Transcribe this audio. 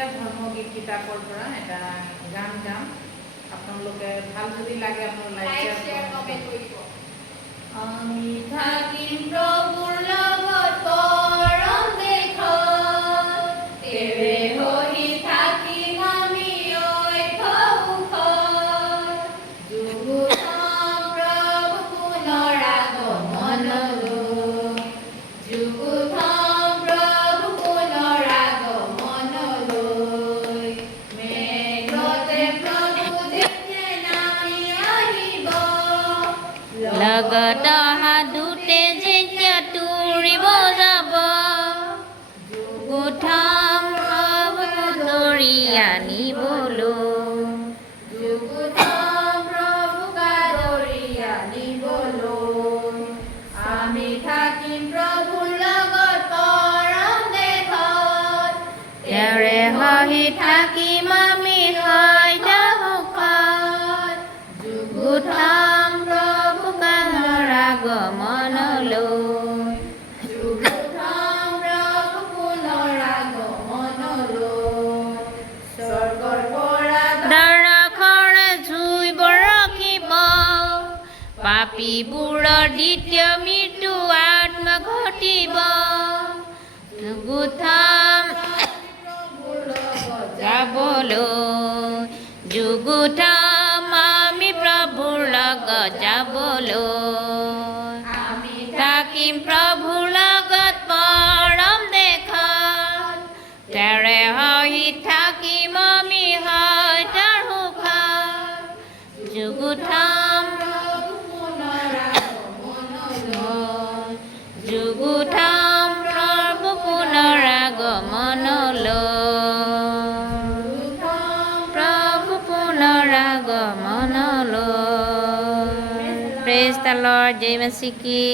এটা ধৰ্মগীত কিতাপৰ পৰা এটা গান গাম আপোনালোকে ভাল যদি লাগে আপোনাৰ লাইক শেয়াৰ কমেন্ট কৰিব আমি থাকিম প্ৰভুৰ লগত পৰম দেশত তেৰে হৈ থাকিম আমি ঐ সুখত যুগুতাম প্ৰভু পুনৰ আগমনলৈ যুগুতাম প্ৰভু পুনৰ আগমনলৈ মেঘতে প্ৰভু যেতিয়া নামি আহিব লগত হাদুতে যেতিয়া তুৰিব যাব যুগুঠাম প্ৰভু ধৰি আনিবলৈ যুগুতাম প্ৰভুক ধৰি আনিবলৈ আমি থাকিম প্ৰভুৰ লগত পৰম দেশত তেৰে হৈ থাকিম আমি সৈতে সুখত যুগুঠাম প্ৰভু আগমনলৈ যুগুতাম প্ৰভু পুনৰ আগমনলৈ স্বৰ্গৰ পৰা দাৰাখৰে জুই বৰকিব পাপীবোৰৰ দ্বিতীয় মৃত্যু আত্মা ঘটিব যুগুঠাম যাবলৈ যুগুঠাম আমি প্ৰভুৰ লগত যাবলৈ আমি থাকিম প্ৰভুৰ লগত পৰম দেশত তেৰে হৈ থাকিম আমি সৈতে সুখত যুগুঠাম প্ৰভু পুনৰ আগমনলৈ যুগুঠাম প্ৰভু পুনৰ আগমনলৈ প্ৰভু পুনৰ আগমনলৈ প্ৰেজ দ্য লৰ্ড জয় মছিহ কি